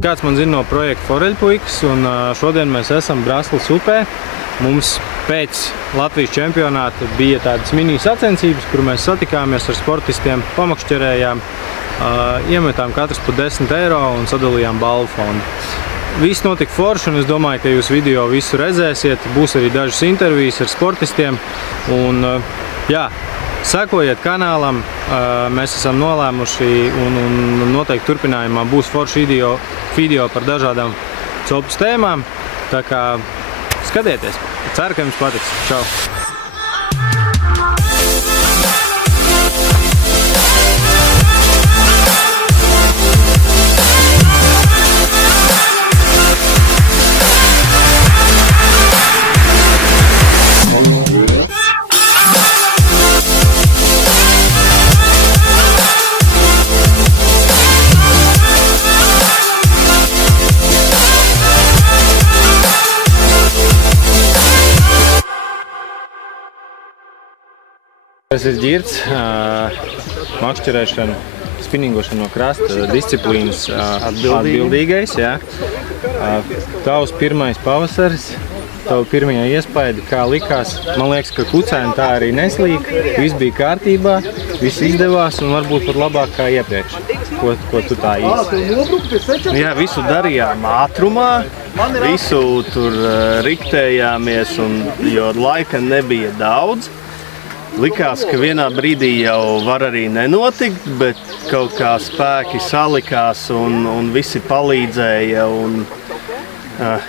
Kāds man zina no projekta Foreļpuikas, un šodien mēs esam Braslas upē. Mums pēc Latvijas čempionāta bija tādas mini sacensības, kur mēs satikāmies ar sportistiem, pamakšķerējām, iemetām katrs pa 10 eiro un sadalījām balvu fondu. Viss notika forši, un es domāju, ka jūs video visu redzēsiet. Būs arī dažas intervijas ar sportistiem. Un, jā, sekojiet kanālam, mēs esam nolēmuši, un noteikti turpinājumā būs forši video par dažādām copas tēmām. Tā kā skatieties. Ceru, ka jums patiks. Čau! Tas ir ģirds, makšķerēšana, spinningošana no krasta, disciplīnas atbildīgais. Jā. Tavs pirmais pavasaris, tavu pirmajā iespaidi, kā likās. Man liekas, ka kucēni tā arī neslīk, viss bija kārtībā, viss izdevās un varbūt pat labāk kā iepriekš. Ko tu tā īsti? Jā, visu darījām ātrumā, visu tur riktējāmies, jo laika nebija daudz. Likās, ka vienā brīdī jau var arī nenotikt, bet kaut kā spēki salikās un visi palīdzēja un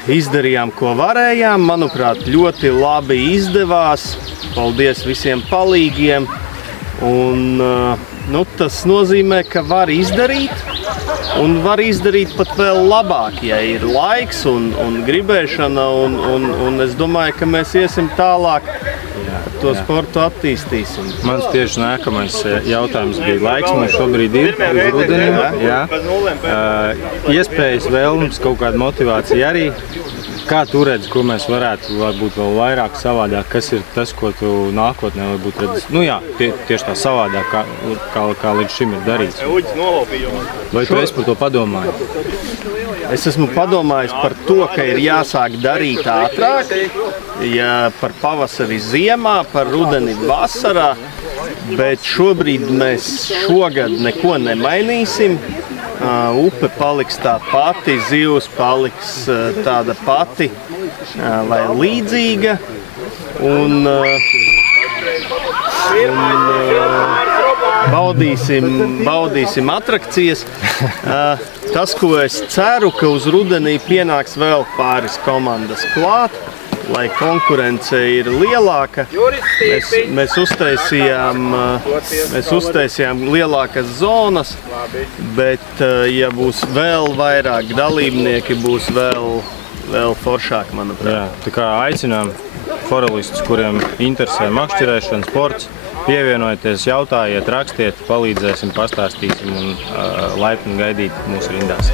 izdarījām, ko varējām. Manuprāt, ļoti labi izdevās. Paldies visiem palīgiem. Un, tas nozīmē, ka var izdarīt un var izdarīt pat vēl labāk, ja ir laiks un gribēšana. Un es domāju, ka mēs iesim tālāk. To sportu attīstīsim. Mans tieši nākamais jautājums bija laiks. Mums šobrīd ir uz rudenim. Jā. Iespējas, vēlmes, kaut kāda motivācija arī. Kā tu redzi, ko mēs varētu varbūt vēl vairāk savādāk? Kas ir tas, ko tu nākotnē varbūt redzi? Nu jā, tieši tā savādāk, kā līdz šim ir darīts. Vai tu esi par to padomāji? Es esmu padomājis par to, ka ir jāsāk darīt ātrāk, ja par pavasari ziemā, par rudeni vasarā, bet šobrīd mēs šogad neko nemainīsim. Upe paliks tā pati, zivs paliks tāda pati vai līdzīga. Baudīsim atrakcijas. Tas, ko es ceru, ka uz rudenī pienāks vēl pāris komandas klāt, lai konkurence ir lielāka. Mēs uztaisījām lielākas zonas, bet ja būs vēl vairāk dalībnieki, būs vēl foršāk, manuprāt. Jā, tā kā aicinām forelistus, kuriem interesē makšķerēšana, sports, pievienojieties, jautājiet, rakstiet, palīdzēsim, pastāstīsim un laipni gaidīt mūsu rindās.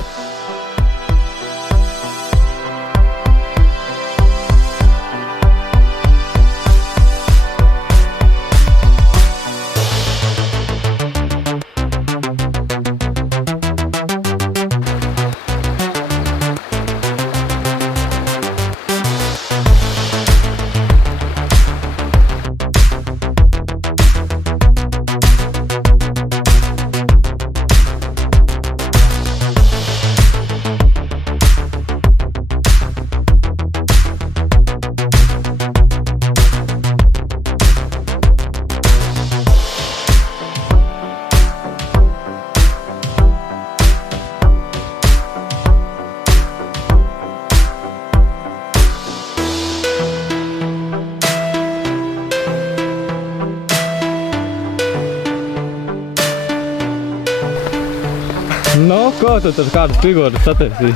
Nu, ko tu tad kādu figūru sataisīji?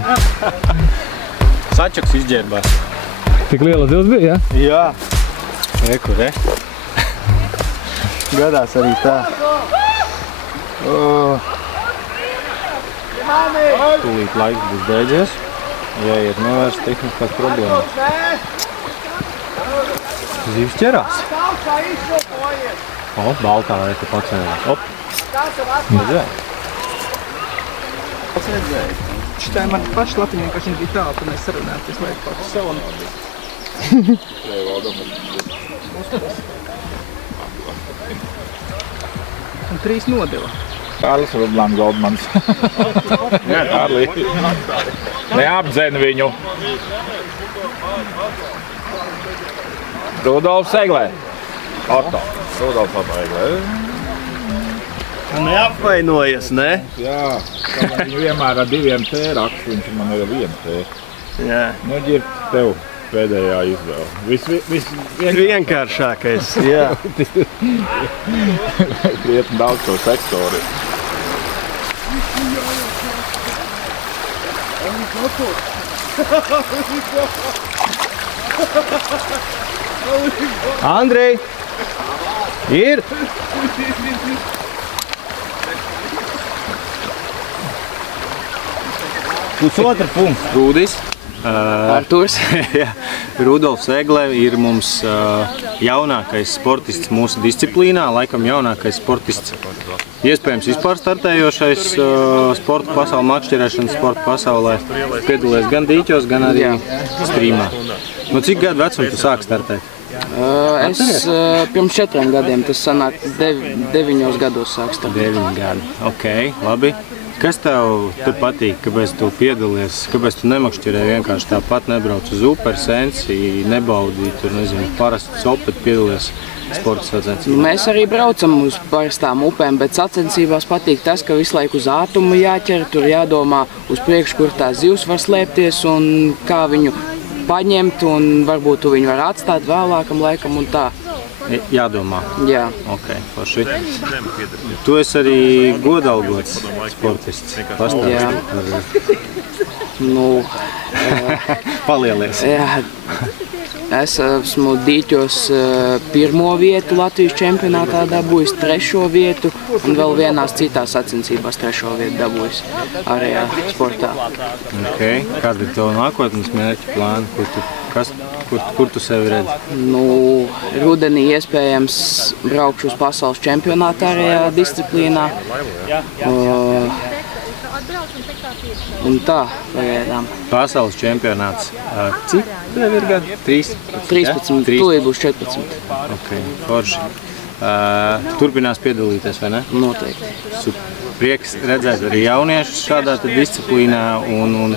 Sačuks izģērbās. Tik liela zivs bija, jā? Jā. Reku, re. Gadās arī tā. Tūlīt laiks būs beidzies. Ja ir novērst tehniskās problēmas. Zivs ķerās. O, baltā vai te pacēlē. Op. Redzēji? Redzēji. Šitai man paši Latvijā, ka viņi bija tālu, tad mēs sarunājamies, lai kaut kas savu nodīt. Un 3 nodeva. Kārlis Rudlāns Goldmans. Jā, Kārli. Neapdzen viņu. Rudolfs Eglē. Otto. Rudolfs Otto Eglē. Neapvainojies, ne? Jā, viņu vienmēr ar 2 T rakstu, viņš man ir 1 T. Jā. Nu, ģir tev pēdējā izvēle. Vienkāršākais, jā. Krietni daudz to sektori. Andrej! Ir! Pusotra punkts. Rūdis. Arturs. Rudolfs Egle ir mums jaunākais sportists mūsu disciplīnā, laikam jaunākais sportists. Iespējams vispār startējošais sporta pasaulē, makšķerēšanas sporta pasaulē. Piedalījies gan dīķos, gan arī strīmā. Nu, cik gadu vecumu tu sāki startēt? Es pirms 4 gadiem, tas sanāk 9 gados sāku startēt. 9 gadi, ok, labi. Kas tev te patīk, kāpēc tu piedalies, kāpēc tu nemakšķerēji vienkārši tāpat nebrauc uz upi, sensi, nebaudīji tur, nezinu, parastu sopet, piedalies sporta sacensībās? Mēs arī braucam uz parastām upēm, bet sacensībās patīk tas, ka visu laiku uz ātumu jāķer, tur jādomā uz priekšu, kur tā zivs var slēpties un kā viņu paņemt un varbūt tu viņu var atstāt vēlākam laikam un tā. Jādomā? Jā. Ok, paši. Tu esi arī godalgots sportists. Jā. Nu, palielies. Jā. Es esmu dīķos 1. vietu Latvijas čempionātā dabūjis, 3. vietu un vēl vienās citās sacensībās 3. vietu dabūjis ārējā sportā. Ok, kāda ir tev nākotnes mērķi plāni? Kur tu sevi redzi? Nu, rudenī iespējams braukšu uz pasaules čempionātu ārējā disciplīnā. Un tā, pagaidām. Pasaules čempionāts. Cik tev ir gadi? 13. Tūlīt būs 14. Ok, forši. Turpinās piedalīties, vai ne? Noteikti. Super. Prieks redzēt arī jauniešus šādā disciplīnā. Un,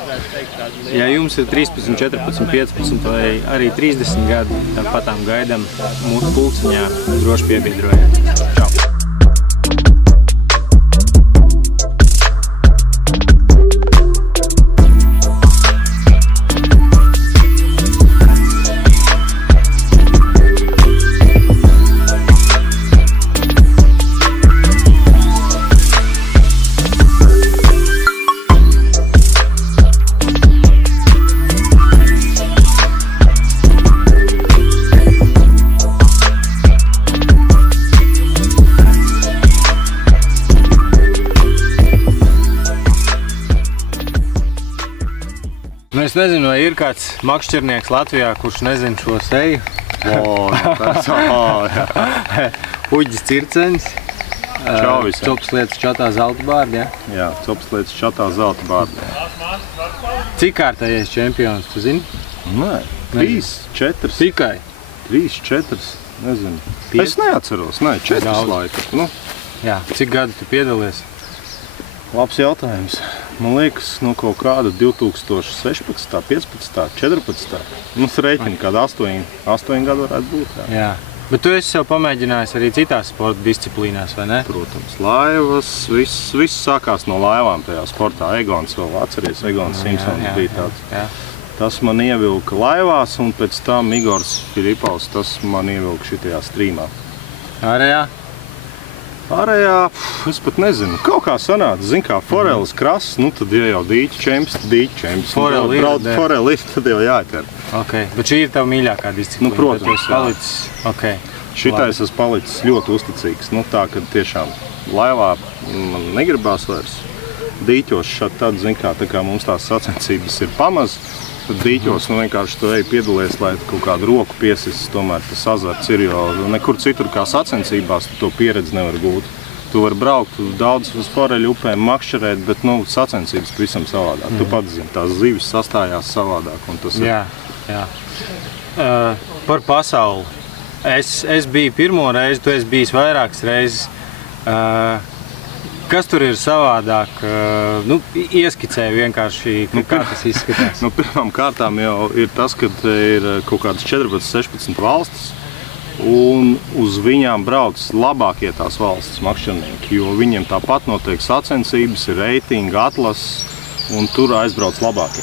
ja jums ir 13, 14, 15 vai arī 30 gadi, tāpatām gaidam mūsu pulciņā, droši piebiedrojiet. Čau! Es nezinu, vai ir kāds makšķernieks Latvijā, kurš nezina šo seju. Uģis Circeņs. Copslietas čatā zelta bārdi, ja? Jā, copslietas čatā zelta bārdi. Cik kārtējies čempions, tu zini? Nē, 3, 4. Tikai? 3, 4, nezinu. Es neatceros, 4 laika. Nu. Jā, cik gadu tu piedalies? Labs jautājums. Man liekas, kaut kāda 2016, 15, 14. Mums rēķina kāda 8 gadu varētu būt. Jā. Bet tu esi sev pamēģinājis arī citās sporta disciplīnās, vai ne? Protams, laivas, viss sākās no laivām tajā sportā. Egons vēl atceries, Egons Simpsons bija tāds. Jā. Tas man ievilka laivās un pēc tam Igors Filipovs, tas man ievilka šitajā strīmā. Ārējā? Ārējā, es pat nezinu, kaut kā sanāca, zin kā foreles krass, nu tad ja jau dīķi čemps, tad dīķi čemps. Foreli ir, tad jau jāķer. Ok, bet šī ir tava mīļākā disciplīna? Nu, protams, jā. Okay. Šitais esmu palicis ļoti uzticīgs, nu tā, ka tiešām laivā man negribās vairs. Dīķos šādi tad, zin kā, tā kā mums tās sacensības ir pamaz, tad dīķos vienkārši tu ej piedalies, lai kaut kādu roku piesists, tomēr tas azarts ir, jo nekur citur kā sacensībās tu to pieredzi nevar gūt. Tu vari braukt daudz uz foreļu upēm, makšķerēt, bet, sacensības pavisam savādāk. Tu pats zini, tās zivis sastājās savādāk, un tas ir. Jā. Par pasauli. Es biju pirmo reizi, tu esi bijis vairākas reizes. Kas tur ir savādāk? Ieskicē vienkārši, kā tas izskatās. Pirmām kārtām jau ir tas, ka ir kaut kādas 14-16 valstis, un uz viņām brauc labākie tās valstis makšķernieki, jo viņiem tāpat notiek sacensības, ir reitingi, atlases, un tur aizbrauc labākie.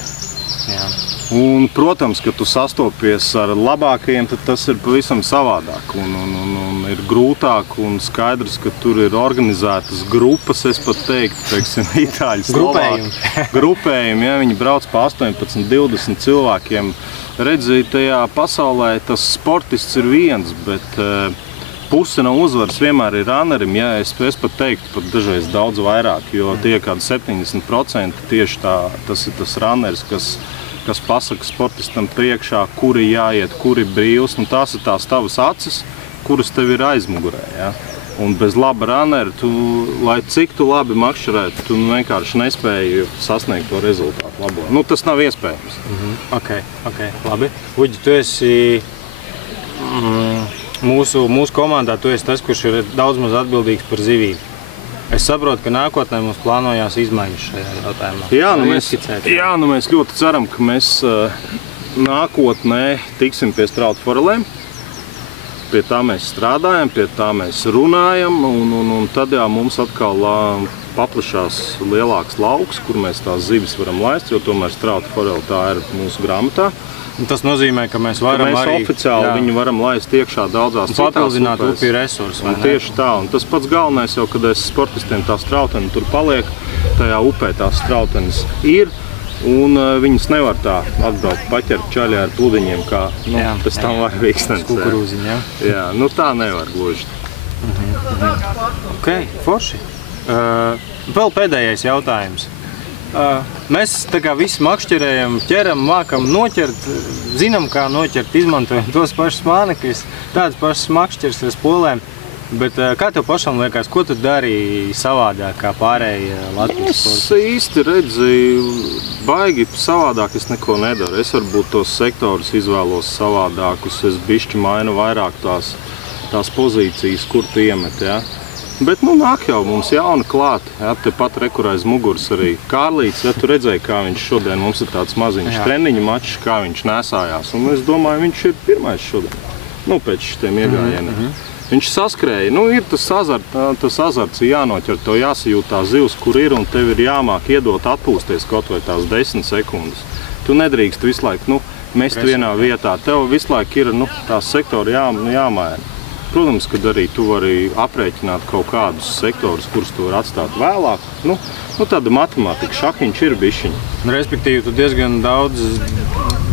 Jā. Un, protams, ka tu sastopies ar labākajiem, tad tas ir pavisam savādāk. Un ir grūtāk un skaidrs, ka tur ir organizētas grupas, es pat teiktu, teiksim, itāļi, slovāki. Grupējumi, ja, viņi brauc pa 18, 20 cilvēkiem. Redzi, tajā pasaulē tas sportists ir viens, bet puse no uzvaras vienmēr ir runnerim. Ja, es pat teiktu, pat dažreiz daudz vairāk, jo tie kādi 70% tieši tas ir tas runneris, kas pasaka sportistam priekšā, kuri jāiet, kuri brīvs, un tās ir tās tavas acis, kuras tev ir aizmugurē. Ja? Un bez laba runnera, lai cik tu labi makšķerētu, tu vienkārši nespēji sasniegt to rezultātu labo. Tas nav iespējams. Ok, labi. Uģi, tu esi mūsu komandā, tu esi tas, kurš ir daudz maz atbildīgs par zivību. Es saprotu, ka nākotnē mums plānojās izmaiņas šajā jautājumā. Jā, mēs ļoti ceram, ka mēs nākotnē tiksim pie strautu forelēm. Pie tā mēs strādājam, pie tā mēs runājam, un tad jā, mums atkal paplašās lielāks lauks, kur mēs tās zivis varam laist, jo tomēr strautu foreli tā ir mūsu grāmatā. Tas nozīmē, ka mēs varam arī oficiāli viņu varam laist iekšā daudzās citās papildināt upju resursus. Un tieši tā, un tas pats galvenais jau, kad es sportistiem tā strauteni tur paliek, tajā upē tās strautenes ir, un viņas nevar tā atbraukt paķert čaļā ar pludiņiem, kā pēc tam var vīkstens. Kukurūziņi, Jā, tā nevar gluži. Ok, forši. Vēl pēdējais jautājums. Mēs tā kā visi makšķerējam, ķeram, mākam noķert, zinām, kā noķert, izmantojam tos pašus mānekļus, tādas pašas makšķeres ar spolēm, bet kā tev pašam liekas, ko tu darīji savādāk kā pārējie Latvijas sports? Es īsti redzīju, baigi savādāk es neko nedaru. Es varbūt tos sektorus izvēlos savādākus, es bišķi mainu vairāk tās pozīcijas, kur tu iemet, ja? Bet nāk jau mums jauna klāt, ja, tepat rekuraiz muguras arī Kārlīts, ja tu redzēji, kā viņš šodien, mums ir tāds maziņš treniņu mačs, kā viņš nesājās, un es domāju, viņš ir pirmais šodien, pēc šitiem iegājieniem. Viņš saskrēja, ir tas azarts jānoķer, tev jāsajūt tā zivs, kur ir, un tev ir jāmāk iedot atpūsties kaut vai tās 10 sekundes. Tu nedrīkst visu laiku, mest vienā vietā, tev visu laiku ir, tās sektori jāmaina. Protams, kad arī tu vari aprēķināt kaut kādus sektorus, kurus tu vari atstāt vēlāk. Tāda matemātika, šahiņš ir bišķiņa. Respektīvi, tu diezgan daudz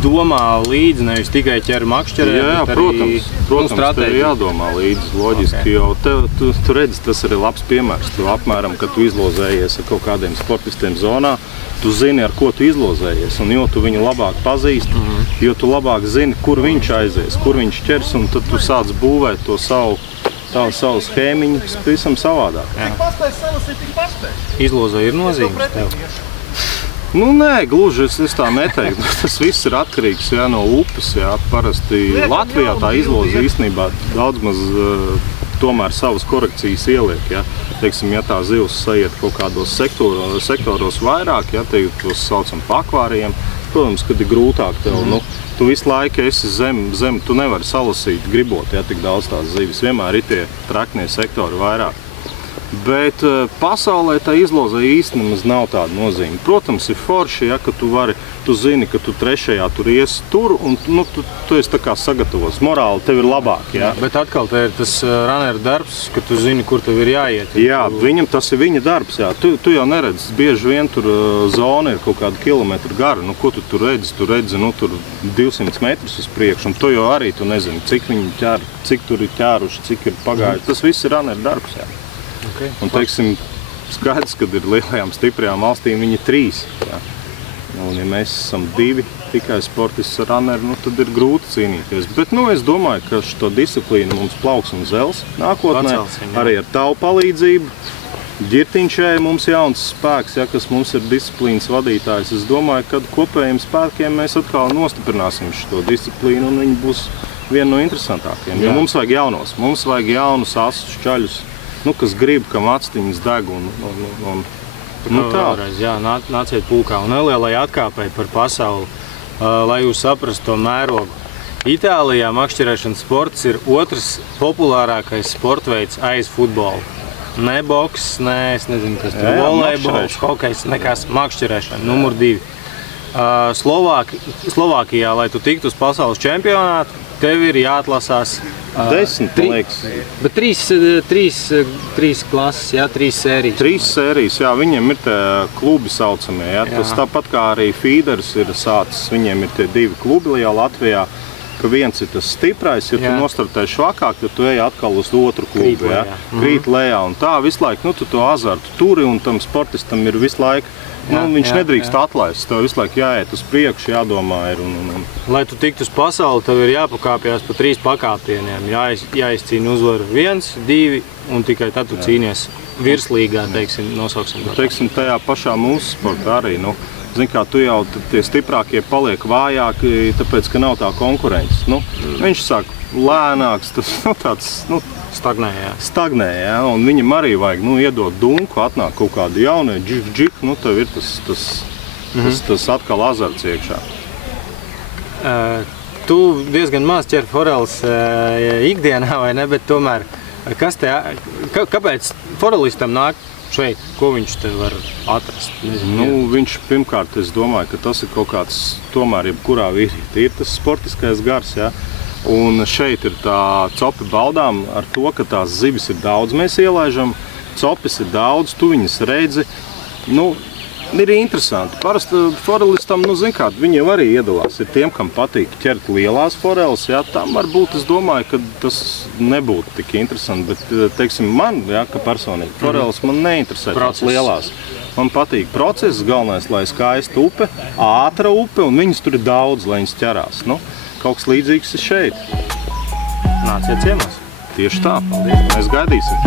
domā līdzi, nevis tikai ķer makšķerē, bet arī protams, tev jādomā līdzi, loģiski, jo tu redzi, tas arī labs piemērs. Tu apmēram, kad tu izlozējies ar kaut kādiem sportistiem zonā, tu zini, ar ko tu izlozējies, un jo tu viņu labāk pazīsti, jo tu labāk zini, kur viņš aizies, kur viņš ķers, un tad tu sāc būvēt to savu schēmiņu pavisam savādāk. Izlozē ir nozīmes tev? Nē, gluži es tā neteiktu. Tas viss ir atkarīgs no upes. Parasti Latvijā tā izloze īstenībā daudz maz tomēr savas korekcijas ieliek. Teiksim, ja tā zivs saiet kaut kādos sektoros vairāk, te tos saucam pa akvārijiem, protams, kad ir grūtāk tev, tu visu laiku esi zem, tu nevari salasīt gribot, tik daudz tās zivis. Vienmēr ir tie traknie sektori vairāk. Bet pasaulē tā izlozē īstenībā nav tāda nozīme. Protams, ir forši, ka tu zini, ka tu trešajā tur iesi tur, un tu esi tā kā sagatavos. Morāli tev ir labāk. Bet atkal te ir tas runneru darbs, ka tu zini, kur tev ir jāiet. Viņam tas ir viņa darbs. Tu jau neredzi, bieži vien tur zona ir kaut kāda kilometru gara. Ko tu tur redzi? Tu redzi tur 200 metrus uz priekšu, un tu jau arī tu nezini, cik viņi ķer, cik tur ir ķēruši, cik ir pagājuši. Tas viss ir runneru darbs. Okay. Un, teiksim, skaidrs, kad ir lielajām stiprajām valstīm, viņi ir 3. Un, ja mēs esam 2, tikai sportists runneri, nu, tad ir grūti cīnīties. Bet, nu, es domāju, ka šo disciplīnu mums plauks un zels nākotnē, arī ar tavu palīdzību. Ģirtiņšē mums jauns spēks, ja, kas mums ir disciplīnas vadītājs. Es domāju, ka kopējiem spēkiem mēs atkal nostiprināsim šo disciplīnu un viņi būs viena no interesantākajiem. Jo mums vajag jaunos, mums vajag jaunus asus šķaļus, nu, kas grib, kam actiņas deg un tā. Vēlreiz, jā, nāciet pulkā un nelielai atkāpēji par pasauli, lai jūs saprastu to mērogu. Itālijā makšķerēšanas sports ir otrs populārākais sportveids aiz futbolu. Ne boks, ne, es nezinu, kas tur volejbols, hokejs, nekas, makšķerēšana, numur 2. Slovākijā, lai tu tiktu uz pasaules čempionātu, tev ir jāatlasās 10, man liekas. Bet 3 klases, jā, 3 sērijas. 3 sērijas, jā, viņiem ir tie klubi saucamie, jā. Tas tāpat kā arī Feeders ir sācis, viņiem ir tie 2 klubi Latvijā. Ka viens ir tas stiprais, ja tu nostartē švakāk, tad tu ej atkal uz otru klubu, ja? Krīt lejā un tā visu laiku, nu tu to azartu turi un tam sportistam ir visu laiku, nu viņš nedrīkst atlaist, tev visu laiku jāiet uz priekšu, jādomā ir un. Lai tu tiktu uz pasauli, tev ir jāpakāpjās pa 3 pakāpieniem, jāizcīna uzvaru 1, 2 un tikai tad tu cīnies virslīgā, teiksim, nosauksim. Teiksim, tajā pašā mūsu sportā arī, nu. Zini, kā tu jau tie stiprākie paliek vājāki, tāpēc, ka nav tā konkurences. Nu, viņš sāk lēnāks, tas tāds, nu, stagnē, jā, un viņam arī vajag, nu, iedot dunku, atnāk kaut kādu jaunie, džik, nu, tev ir tas atkal azarts iekšā. Tu diezgan maz ķer foreles ikdienā, vai ne, bet tomēr, kāpēc forelistam nāk šeit, ko viņš te var atrast? Nu, viņš pirmkārt, es domāju, ka tas ir kaut kāds, tomēr jebkurā vīrītī, ir tas sportiskais gars, jā. Un šeit ir tā copi baudām ar to, ka tās zivis ir daudz, mēs ielaižam, copis ir daudz, tu viņas redzi, nu, ir interesanti. Parasti forelistam, nu, zin kā, viņi jau arī iedalās. Ir tiem, kam patīk ķert lielās foreles, jā, tam varbūt es domāju, ka tas nebūtu tik interesanti, bet, teiksim, man, jā, ka personīgi foreles man neinteresē tās lielās. Man patīk process, galvenais, lai skaista upe, ātra upe, un viņas tur ir daudz, lai viņas ķerās. Nu, kaut kas līdzīgs ir šeit. Nāciet ciemos. Tieši tā, paldies, mēs gaidīsim.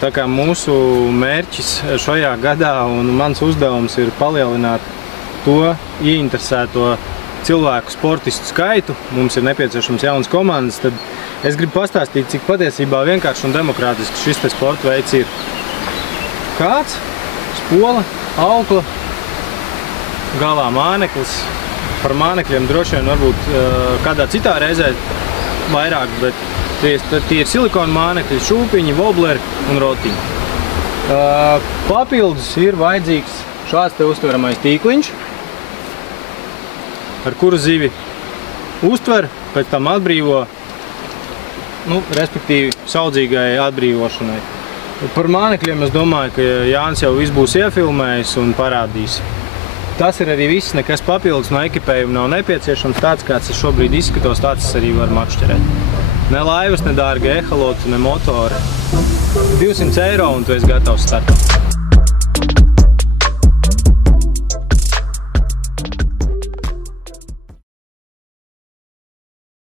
Tā kā mūsu mērķis šajā gadā un mans uzdevums ir palielināt to ieinteresēto cilvēku sportistu skaitu, mums ir nepieciešams jaunas komandas, tad es gribu pastāstīt, cik patiesībā vienkārši un demokrātiski šis te sporta veids ir. Kāds, spola, aukla, galā māneklis. Par mānekļiem droši vien varbūt kādā citā reizē vairāk, bet tie ir silikona mānekļi, šūpiņi, wobleri un rotiņi. Papildus ir vajadzīgs šāds te uztveramais tīkliņš, ar kuru zivi uztver, pēc tam atbrīvo, nu, respektīvi saudzīgai atbrīvošanai. Par mānekļiem es domāju, ka Jānis jau viss būs iefilmējis un parādīs. Tas ir arī viss, nekas papildus no ekipējuma nav nepieciešams. Tāds, kāds es šobrīd izskatos, tāds es arī varu makšķerēt. Ne laivas, ne dārga ehalotu, ne motori. 200 € un tu esi gatavs startot.